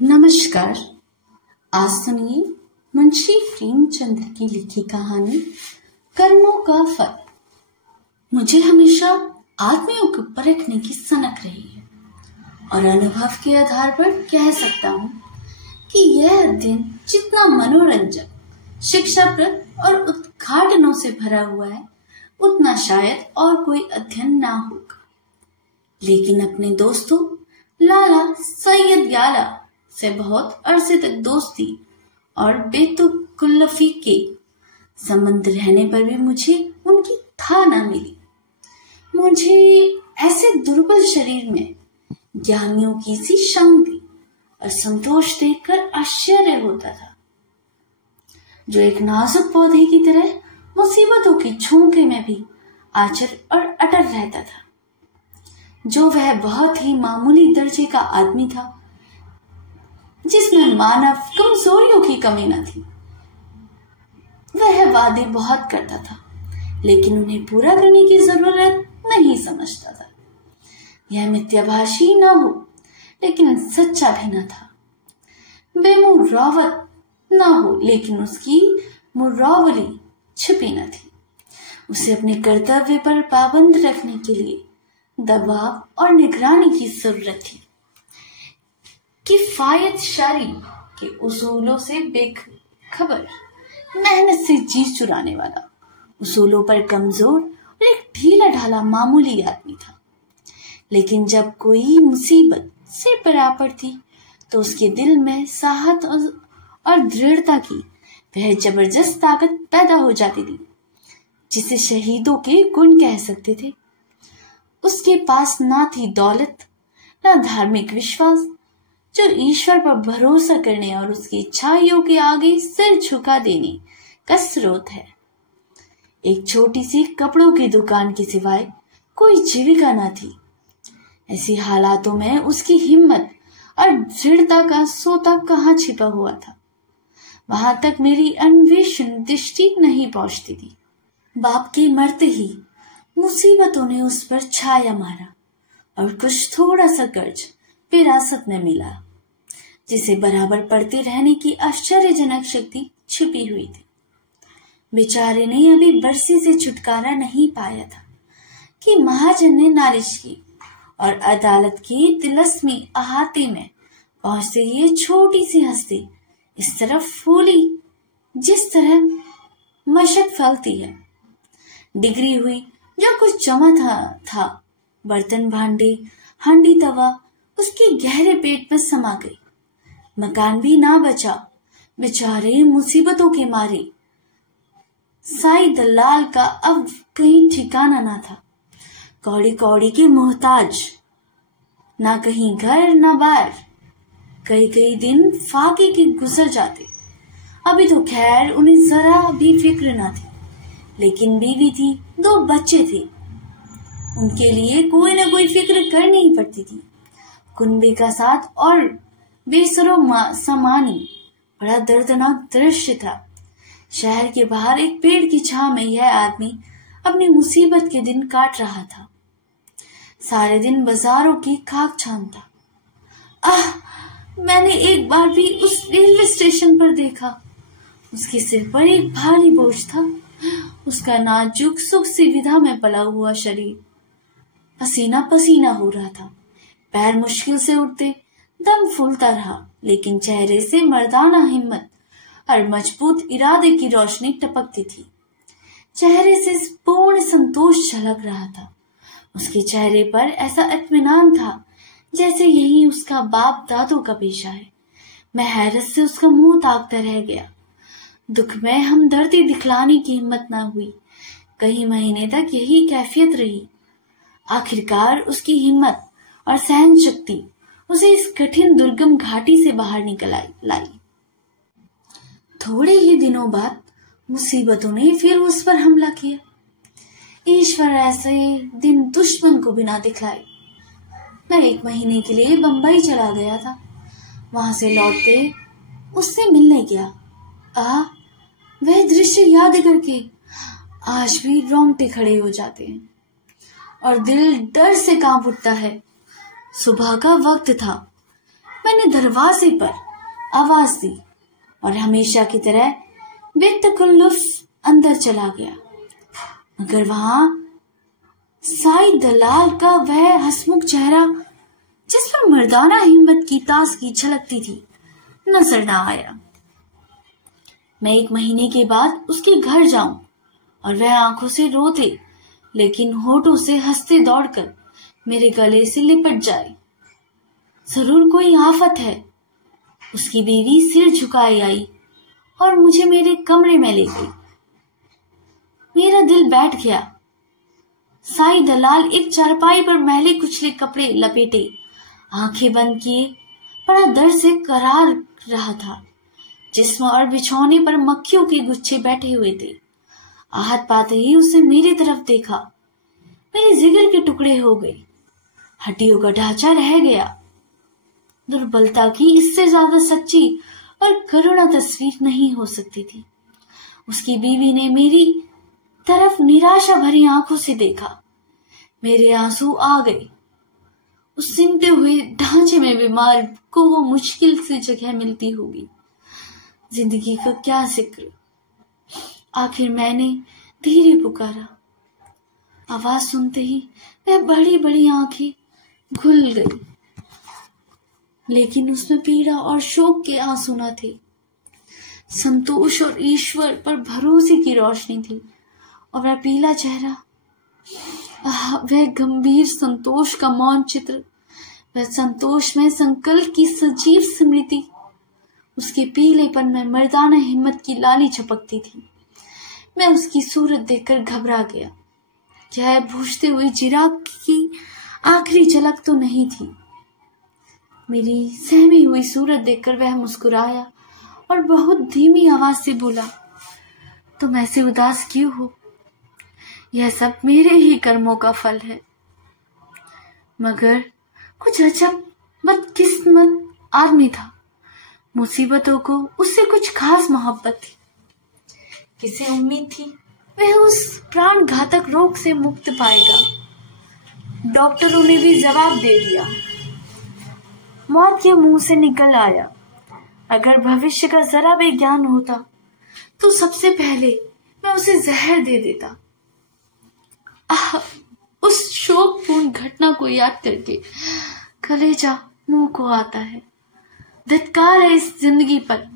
नमस्कार। आज सुनिए मुंशी प्रेमचंद की लिखी कहानी कर्मों का फल। मुझे हमेशा आदमियों को परखने की सनक रही है और अनुभव के आधार पर कह सकता हूँ कि यह अध्ययन जितना मनोरंजक, शिक्षाप्रद और उद्घाटनों से भरा हुआ है, उतना शायद और कोई अध्ययन ना होगा। लेकिन अपने दोस्तों लाला सैयद याला से बहुत अरसे तक दोस्ती और बेतुकुल्लफी के संबंध रहने पर भी मुझे उनकी था न मिली। मुझे ऐसे दुर्बल शरीर में ज्ञानियों की सी शांति और संतोष देखकर आश्चर्य होता था, जो एक नाजुक पौधे की तरह मुसीबतों की झोंके में भी आचर और अटल रहता था। जो वह बहुत ही मामूली दर्जे का आदमी था, जिसमें मानव कमजोरियों की कमी न थी। वह वादे बहुत करता था, लेकिन उन्हें पूरा करने की जरूरत नहीं समझता था। यह मिथ्याभाषी न हो, लेकिन सच्चा भी न था। बेमुरौवत न हो, लेकिन उसकी मुरौवली छिपी न थी। उसे अपने कर्तव्य पर पाबंद रखने के लिए दबाव और निगरानी की जरूरत थी। किफायत शारी के उसूलों से बेखबर, मेहनत से जी चुराने वाला, उसूलों पर कमजोर और एक ढीला ढाला मामूली आदमी था। लेकिन जब कोई मुसीबत से पड़ा पड़ती तो उसके दिल में साहस और दृढ़ता की वह जबरदस्त ताकत पैदा हो जाती थी, जिसे शहीदों के गुण कह सकते थे। उसके पास ना थी दौलत, ना धार्मिक विश्वास, जो ईश्वर पर भरोसा करने और उसकी इच्छाइयों के आगे सिर झुका देने का स्रोत है। एक छोटी सी कपड़ों की दुकान के सिवाय कोई जीविका न थी। ऐसी हालातों में उसकी हिम्मत और दृढ़ता का सोता कहाँ छिपा हुआ था, वहां तक मेरी अन्वेषण दृष्टि नहीं पहुंचती थी। बाप के मरते ही मुसीबतों ने उस पर छाया मारा और कुछ थोड़ा सा कर्ज विरासत में मिला, जिसे बराबर पढ़ते रहने की आश्चर्यजनक शक्ति छिपी हुई थी। बेचारे ने अभी बरसी से छुटकारा नहीं पाया था कि महाजन ने नालिश की और अदालत की तिलस्मी अहाते में पहुंचते ही छोटी सी हस्ती इस तरफ फूली जिस तरह मशक फैलती है। डिग्री हुई, जो कुछ जमा था बर्तन भांडे हांडी तवा उसके गहरे पेट में समा गई। मकान भी ना बचा। बेचारे मुसीबतों के मारे साई दलाल का अब कहीं ठिकाना ना था। कौड़ी कौड़ी के मोहताज, ना कहीं घर ना बार। कई कई दिन फाके के गुजर जाते। अभी तो खैर उन्हें जरा भी फिक्र ना थी, लेकिन बीवी थी, 2 बच्चे थे। उनके लिए कोई ना कोई फिक्र करनी ही पड़ती थी। कुनबे का साथ और बेसरो समानी बड़ा दर्दनाक दृश्य था। शहर के बाहर एक पेड़ की छांव में यह आदमी अपनी मुसीबत के दिन काट रहा था। सारे दिन बाजारों की खाक छानता। मैंने एक बार भी उस रेलवे स्टेशन पर देखा। उसके सिर पर एक भारी बोझ था। उसका नाजुक सुख सुविधा में पला हुआ शरीर पसीना पसीना हो रहा था। पैर मुश्किल से उठते, दम फूलता रहा, लेकिन चेहरे से मर्दाना हिम्मत और मजबूत इरादे की रोशनी टपकती थी। चेहरे से पूर्ण संतोष झलक रहा था। उसके चेहरे पर ऐसा इत्मीनान था जैसे यही उसका बाप दादों का पेशा है। मैं हैरत से उसका मुंह ताकता रह गया। दुख में हमदर्दी दिखलाने की हिम्मत न हुई। कई महीने तक यही कैफियत रही। आखिरकार उसकी हिम्मत और सहन शक्ति उसे इस कठिन दुर्गम घाटी से बाहर निकल लाई। थोड़े ही दिनों बाद मुसीबतों ने फिर उस पर हमला किया। ईश्वर ऐसे दिन दुश्मन को बिना दिखलाए। मैं 1 महीने के लिए बंबई चला गया था। वहां से लौटते उससे मिलने गया। वह दृश्य याद करके आज भी रोंगटे खड़े हो जाते हैं और दिल डर से कांप उठता है। सुबह का वक्त था। मैंने दरवाजे पर आवाज दी और हमेशा की तरह बेतकल्लुफ अंदर चला गया, मगर वहां साई दलाल का वह हंसमुख चेहरा, जिस पर मर्दाना हिम्मत की ताजगी झलकती थी, नजर न आया। मैं 1 महीने के बाद उसके घर जाऊं और वह आंखों से रोते लेकिन होठों से हंसते दौड़कर मेरे गले से लिपट जाए। जरूर कोई आफत है। उसकी बीवी सिर झुकाए आई और मुझे मेरे कमरे में ले गई। मेरा दिल बैठ गया। साई दलाल एक चारपाई पर मैले कुचले कपड़े लपेटे, आंखें बंद किए, बड़ा दर्द से करार रहा था। जिस्म और बिछौने पर मक्खियों के गुच्छे बैठे हुए थे। आहत पाते ही उसने मेरी तरफ देखा। मेरे जिगर के टुकड़े हो गए, हड्डियों का ढांचा रह गया। दुर्बलता की इससे ज्यादा सच्ची और करुणा तस्वीर नहीं हो सकती थी। उसकी बीवी ने मेरी तरफ निराशा भरी आंखों से देखा। मेरे आंसू आ गए। उस सिमटे हुए ढांचे में बीमार को वो मुश्किल से जगह मिलती होगी। जिंदगी का क्या जिक्र। आखिर मैंने धीरे पुकारा। आवाज सुनते ही वह बड़ी बड़ी आंखें खुल गई, लेकिन उसमें पीड़ा और शोक के आंसू न थे। संतोष और ईश्वर पर भरोसे की रोशनी थी। और वह पीला चेहरा, वह गंभीर संतोष का मौन चित्र, वह संतोष में संकल्प की सजीव स्मृति। उसके पीलेपन में मर्दाना हिम्मत की लाली छपकती थी। मैं उसकी सूरत देखकर घबरा गया। क्या बूझते हुए चिराग की आखिरी झलक तो नहीं थी। मेरी सहमी हुई सूरत देखकर वह मुस्कुराया और बहुत धीमी आवाज से बोला, तुम ऐसे उदास क्यों हो? यह सब मेरे ही कर्मों का फल है। मगर कुछ अजब बदकिस्मत आदमी था। मुसीबतों को उससे कुछ खास मोहब्बत थी। किसे उम्मीद थी वह उस प्राण घातक रोग से मुक्त पाएगा। डॉक्टरों ने भी जवाब दे दिया। मौत के मुंह से निकल आया। अगर भविष्य का जरा भी ज्ञान होता तो सबसे पहले मैं उसे जहर दे देता। उस शोकपूर्ण घटना को याद करके कलेजा मुंह को आता है। धिक्कार है इस जिंदगी पर।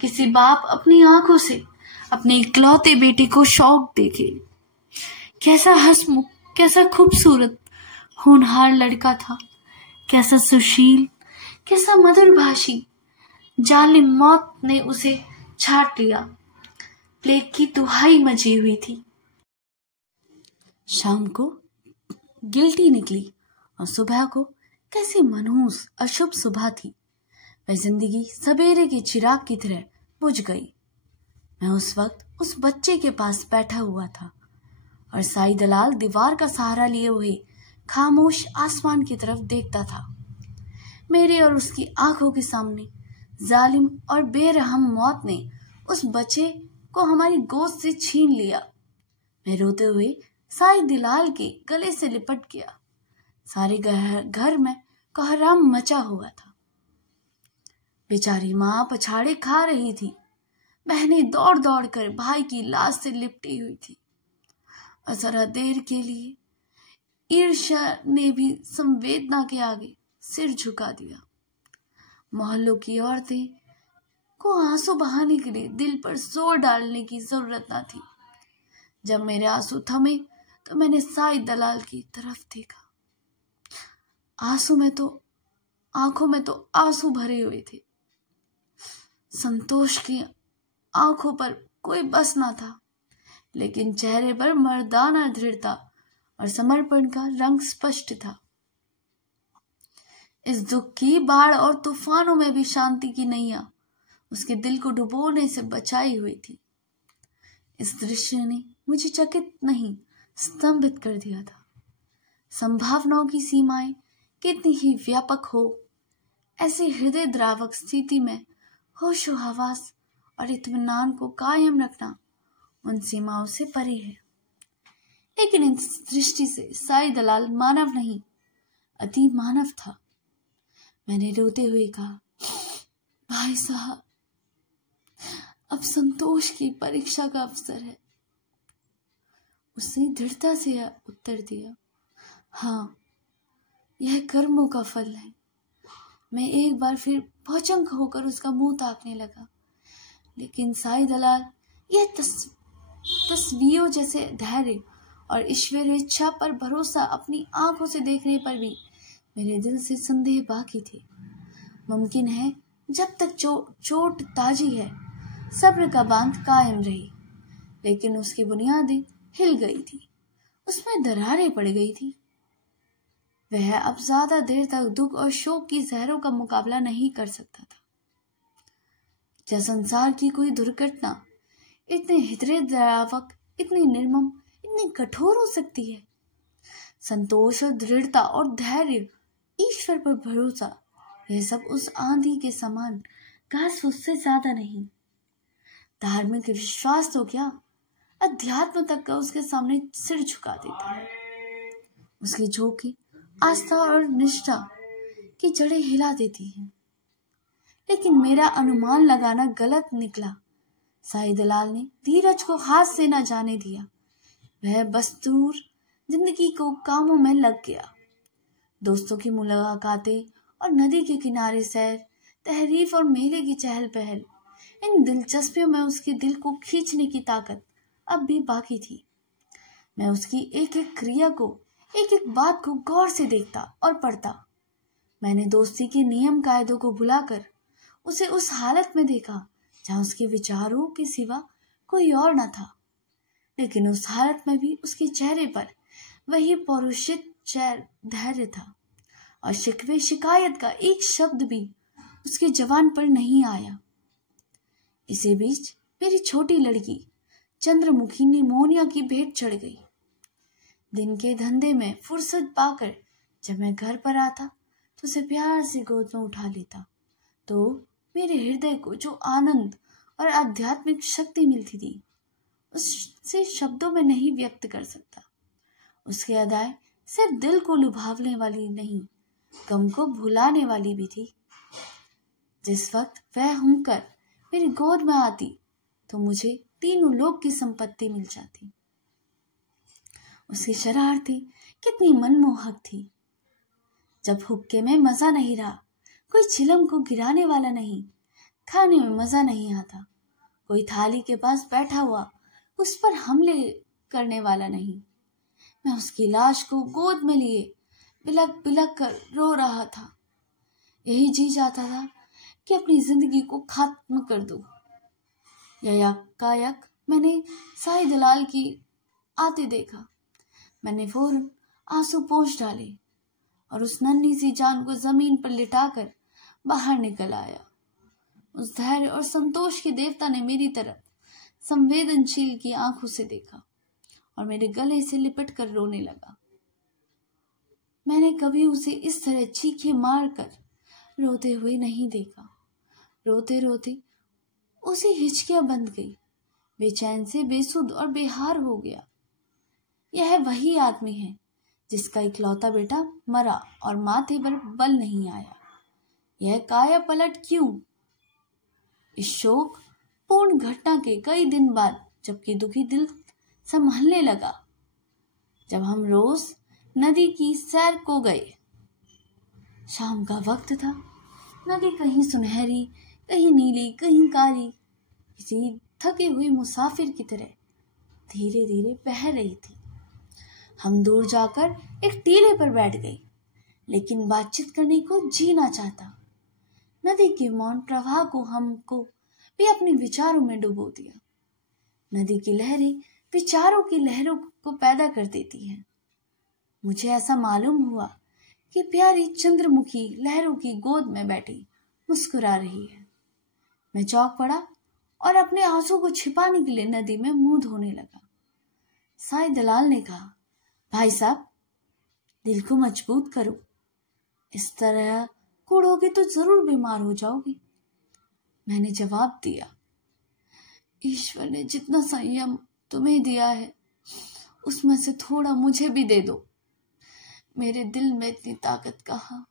किसी बाप अपनी आंखों से अपने इकलौते बेटे को शौक देखे। कैसा हंसमुख, कैसा खूबसूरत होनहार लड़का था, कैसा सुशील, कैसा मधुरभाषी। जालिम मौत ने उसे छाट लिया। प्लेग की दुहाई मची हुई थी। शाम को गिल्टी निकली और सुबह को कैसी मनहूस अशुभ सुबह थी। वह जिंदगी सवेरे के चिराग की तरह बुझ गई। मैं उस वक्त उस बच्चे के पास बैठा हुआ था और साई दलाल दीवार का सहारा लिए हुए खामोश आसमान की तरफ देखता था। मेरे और उसकी आंखों के सामने जालिम और बेरहम मौत ने उस बच्चे को हमारी गोद से छीन लिया। मैं रोते हुए साई दलाल के गले से लिपट गया। सारे घर में कोहराम मचा हुआ था। बेचारी मां पछाड़े खा रही थी। बहनें दौड़ दौड़ कर भाई की लाश से लिपटी हुई थी और जरा देर के लिए ईर्ष्या ने भी संवेदना के आगे सिर झुका दिया। मोहल्लों की औरतें को आंसू बहाने के लिए दिल पर जोर डालने की जरूरत न थी। जब मेरे आंसू थमे तो मैंने साई दलाल की तरफ देखा। आंखों में तो आंसू भरे हुए थे। संतोष की आंखों पर कोई बस ना था, लेकिन चेहरे पर मर्दाना दृढ़ता और समर्पण का रंग स्पष्ट था। इस दुख की बाढ़ और तूफानों में भी शांति की नैया उसके दिल को डुबोने से बचाई हुई थी। इस दृश्य ने मुझे चकित नहीं, स्तंभित कर दिया था। संभावनाओं की सीमाएं कितनी ही व्यापक हो, ऐसी हृदय द्रावक स्थिति में होशो हवास और इत्मीनान को कायम रखना उन सीमाओं से परे है। लेकिन इस दृष्टि से साई दलाल मानव नहीं, अति मानव था। मैंने रोते हुए कहा, भाई साहब, अब संतोष की परीक्षा का अवसर है। उसने दृढ़ता से उत्तर दिया, हाँ, यह कर्मों का फल है। मैं एक बार फिर भौचंक होकर उसका मुंह ताकने लगा, लेकिन साईं दलाल, यह तस्वीरों जैसे धैर्य और ईश्वर इच्छा पर भरोसा अपनी आंखों से देखने पर भी मेरे दिल से संदेह बाकी थे। मुमकिन है जब तक चोट ताजी है सब्र का बांध कायम रही, लेकिन उसकी बुनियादें हिल गई थी, उसमें दरारें पड़ गई थी। वह अब ज्यादा देर तक दुख और शोक की जहरों का मुकाबला नहीं कर सकता था। क्या संसार की कोई दुर्घटना इतने हृदयद्रावक, इतनी निर्मम, इतनी कठोर हो सकती है? संतोष और दृढ़ता और धैर्य, ईश्वर पर भरोसा, यह सब उस आंधी के समान घास उससे ज्यादा नहीं। धार्मिक विश्वास तो क्या, अध्यात्म तक का उसके सामने सिर झुका देता है। उसकी झोंकी आस्था और निष्ठा की जड़ें हिला देती हैं। लेकिन मेरा अनुमान लगाना गलत निकला। साईं दलाल ने धीरज को हाथ से न जाने दिया। वह बस्तूर जिंदगी को कामों में लग गया। दोस्तों की मुलाकातें और नदी के किनारे सैर, तहरीफ और मेले की चहल पहल, इन दिलचस्पियों में उसके दिल को खींचने की ताकत अब भी बाकी थी। मैं उसकी एक एक क्रिया को, एक एक बात को गौर से देखता और पढ़ता। मैंने दोस्ती के नियम कायदों को भुलाकर उसे उस हालत में देखा जहां उसके विचारों के सिवा कोई और न था। लेकिन उस हालत में भी उसके चेहरे पर वही पौरुषित धैर्य था और शिकवे शिकायत का एक शब्द भी उसके जबान पर नहीं आया। इसी बीच मेरी छोटी लड़की चंद्रमुखी निमोनिया की भेंट चढ़ गई। दिन के धंधे में फुर्सत पाकर जब मैं घर पर आता तो उसे प्यार से गोद में उठा लेता, तो मेरे हृदय को जो आनंद और आध्यात्मिक शक्ति मिलती थी उससे शब्दों में नहीं व्यक्त कर सकता। उसकी अदाएं सिर्फ दिल को लुभावने वाली नहीं, गम को भुलाने वाली भी थी। जिस वक्त वह होकर मेरी गोद में आती तो मुझे तीनों लोक की संपत्ति मिल जाती। उसकी शरारतें कितनी मनमोहक थी। जब हुक्के में मजा नहीं रहा, कोई चिलम को गिराने वाला नहीं, खाने में मजा नहीं आता, कोई थाली के पास बैठा हुआ उस पर हमले करने वाला नहीं, मैं उसकी लाश को गोद में लिए बिलक बिलक कर रो रहा था। यही जी चाहता था कि अपनी जिंदगी को खत्म कर दूं। यकायक मैंने साईं दलाल की आते देखा। मैंने फौरन आंसू पोंछ डाले और उस नन्ही सी जान को जमीन पर लिटाकर बाहर निकल आया। उस धैर्य और संतोष के देवता ने मेरी तरफ संवेदनशील की आंखों से देखा और मेरे गले से लिपट कर रोने लगा। मैंने कभी उसे इस तरह चीखे मार कर रोते हुए नहीं देखा। रोते रोते उसी हिचकियां बंध गई, बेचैन से बेसुध और बेहार हो गया। यह वही आदमी है जिसका इकलौता बेटा मरा और माथे पर बल नहीं आया। यह काया पलट क्यों? इस शोक पूर्ण घटना के कई दिन बाद, जबकि दुखी दिल संभलने लगा, जब हम रोज नदी की सैर को गए। शाम का वक्त था। नदी कहीं सुनहरी, कहीं नीली, कहीं काली, किसी थके हुए मुसाफिर की तरह धीरे धीरे बह रही थी। हम दूर जाकर एक टीले पर बैठ गए, लेकिन बातचीत करने को जी ना चाहता। नदी के मौन प्रवाह को हमको भी अपने विचारों में डुबो दिया। नदी की लहरें विचारों की लहरों को पैदा कर देती हैं। मुझे ऐसा मालूम हुआ कि प्यारी चंद्रमुखी लहरों की गोद में बैठी मुस्कुरा रही है। मैं चौंक पड़ा और अपने आंसू को छिपाने के लिए नदी में मुंह धोने लगा। साईं दलाल ने कहा, भाई साहब, दिल को मजबूत करो, इस तरह कूड़ोगे तो जरूर बीमार हो जाओगे। मैंने जवाब दिया, ईश्वर ने जितना संयम तुम्हें दिया है उसमें से थोड़ा मुझे भी दे दो। मेरे दिल में इतनी ताकत कहाँ।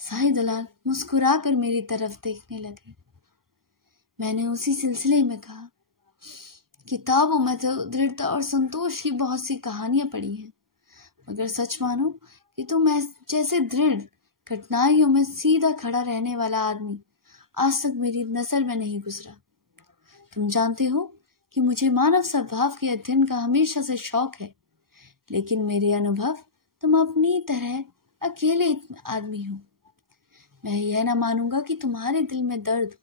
शाही दलाल मुस्कुराकर मेरी तरफ देखने लगे। मैंने उसी सिलसिले में कहा, किताबों में तो दृढ़ता और संतोष की बहुत सी कहानियां पढ़ी हैं, मगर सच मानो कि तुम जैसे दृढ़ कठिनाइयों में सीधा खड़ा रहने वाला आदमी आज तक मेरी नजर में नहीं गुजरा। तुम जानते हो कि मुझे मानव स्वभाव के अध्ययन का हमेशा से शौक है, लेकिन मेरे अनुभव तुम अपनी तरह अकेले आदमी हो। मैं यह ना मानूंगा कि तुम्हारे दिल में दर्द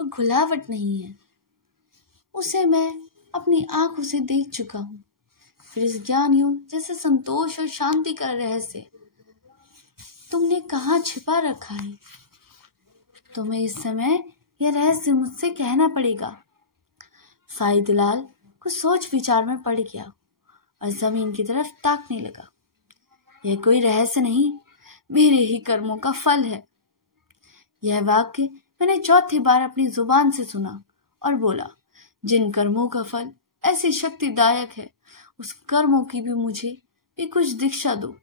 और घुलावट नहीं है। उसे मैं अपनी आंखों से देख चुका हूँ। फिर इस ज्ञानियों जैसे संतोष और शांति का रहस्य तुमने कहाँ छिपा रखा है? तुम्हें इस समय यह रहस्य मुझसे कहना पड़ेगा। शाही दलाल कुछ सोच विचार में पड़ गया और जमीन की तरफ ताकने लगा। यह कोई रहस्य नहीं, मेरे ही कर्मों का फल है। यह वाक्य मैंने चौथी बार अपनी जुबान से सुना और बोला, जिन कर्मों का फल ऐसी शक्तिदायक है, उस कर्मों की भी मुझे भी कुछ दीक्षा दो।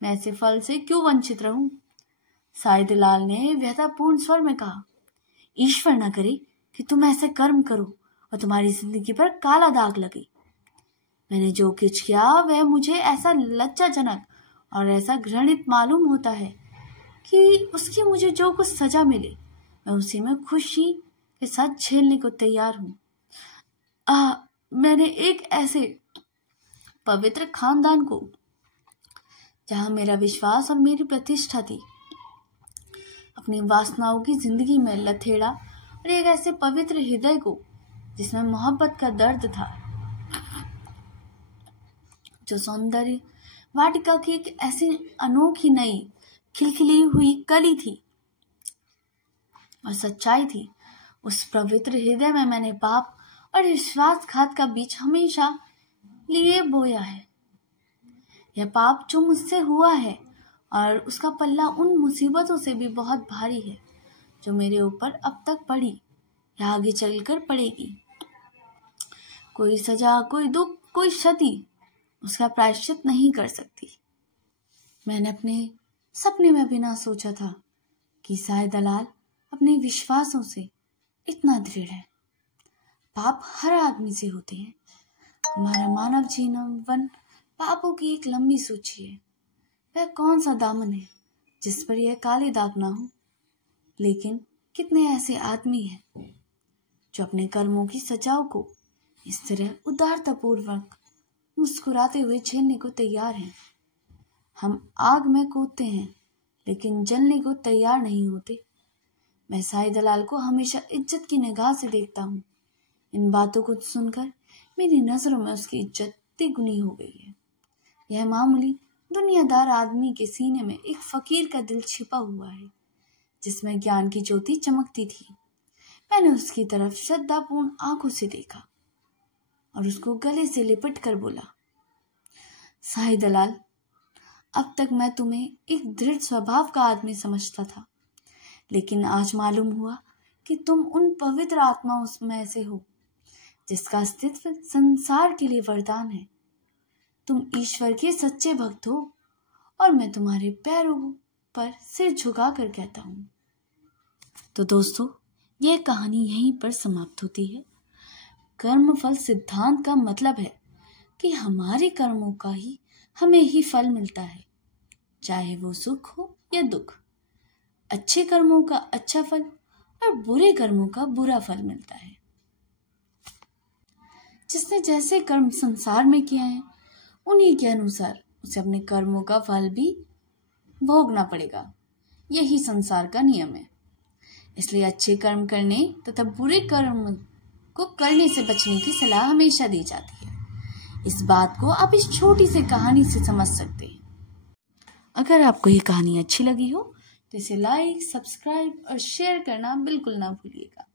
मैं ऐसे फल से क्यों वंचित रहूं? शाही दलाल ने व्यथापूर्ण स्वर में कहा, ईश्वर न करे कि तुम ऐसे कर्म करो और तुम्हारी जिंदगी पर काला दाग लगे। मैंने जो कुछ किया वह मुझे ऐसा लज्जाजनक और ऐसा घृणित मालूम होता है कि उसकी मुझे जो कुछ सजा मिले मैं उसी में खुशी के साथ झेलने को तैयार हूँ। मैंने एक ऐसे पवित्र खानदान को, जहाँ मेरा विश्वास और मेरी प्रतिष्ठा थी, अपनी वासनाओं की जिंदगी में लथेड़ा, और एक ऐसे पवित्र हृदय को जिसमें मोहब्बत का दर्द था, जो सौंदर्य वाटिका की एक ऐसी अनोखी नई खिलखिली हुई कली थी और सच्चाई थी। उस पवित्र हृदय में मैंने पाप और विश्वासघात का बीज हमेशा लिए बोया है। यह पाप जो मुझसे हुआ है और उसका पल्ला उन मुसीबतों से भी बहुत भारी है जो मेरे ऊपर अब तक पड़ी या आगे चलकर पड़ेगी। कोई सजा, कोई दुख, कोई क्षति उसका प्रायश्चित नहीं कर सकती। मैंने अपने सपने में भी ना सोचा था कि शाही दलाल अपने विश्वासों से इतना दृढ़ है। पाप हर आदमी से होते हैं। हमारा मानव जीवन पापों की एक लंबी सूची है। वह कौन सा दामन है जिस पर यह काले दाग ना हो? लेकिन कितने ऐसे आदमी हैं जो अपने कर्मों की सजाओं को इस तरह उदारतापूर्वक मुस्कुराते हुए झेलने को तैयार हैं। हम आग में कूदते हैं लेकिन जलने को तैयार नहीं होते। मैं शाही दलाल को हमेशा इज्जत की निगाह से देखता हूँ। इन बातों को सुनकर मेरी नजरों में उसकी इज्जत तिगुनी हो गई है। यह मामूली दुनियादार आदमी के सीने में एक फकीर का दिल छिपा हुआ है जिसमें ज्ञान की ज्योति चमकती थी। मैंने उसकी तरफ श्रद्धापूर्ण आंखों से देखा और उसको गले से लिपट कर बोला, शाही दलाल, अब तक मैं तुम्हें एक दृढ़ स्वभाव का आदमी समझता था, लेकिन आज मालूम हुआ कि तुम उन पवित्र आत्माओं में से हो जिसका अस्तित्व संसार के लिए वरदान है। तुम ईश्वर के सच्चे भक्त हो और मैं तुम्हारे पैरों पर सिर झुकाकर कहता हूँ। तो दोस्तों, यह कहानी यहीं पर समाप्त होती है। कर्मफल सिद्धांत का मतलब है कि हमारे कर्मों का ही हमें ही फल मिलता है, चाहे वो सुख हो या दुख। अच्छे कर्मों का अच्छा फल और बुरे कर्मों का बुरा फल मिलता है। जिसने जैसे कर्म संसार में किए हैं उन्हीं के अनुसार उसे अपने कर्मों का फल भी भोगना पड़ेगा। यही संसार का नियम है। इसलिए अच्छे कर्म करने तथा बुरे कर्म को करने से बचने की सलाह हमेशा दी जाती है। इस बात को आप इस छोटी सी कहानी से समझ सकते हैं। अगर आपको ये कहानी अच्छी लगी हो तो इसे लाइक, सब्सक्राइब और शेयर करना बिल्कुल ना भूलिएगा।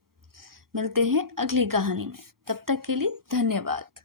मिलते हैं अगली कहानी में। तब तक के लिए धन्यवाद।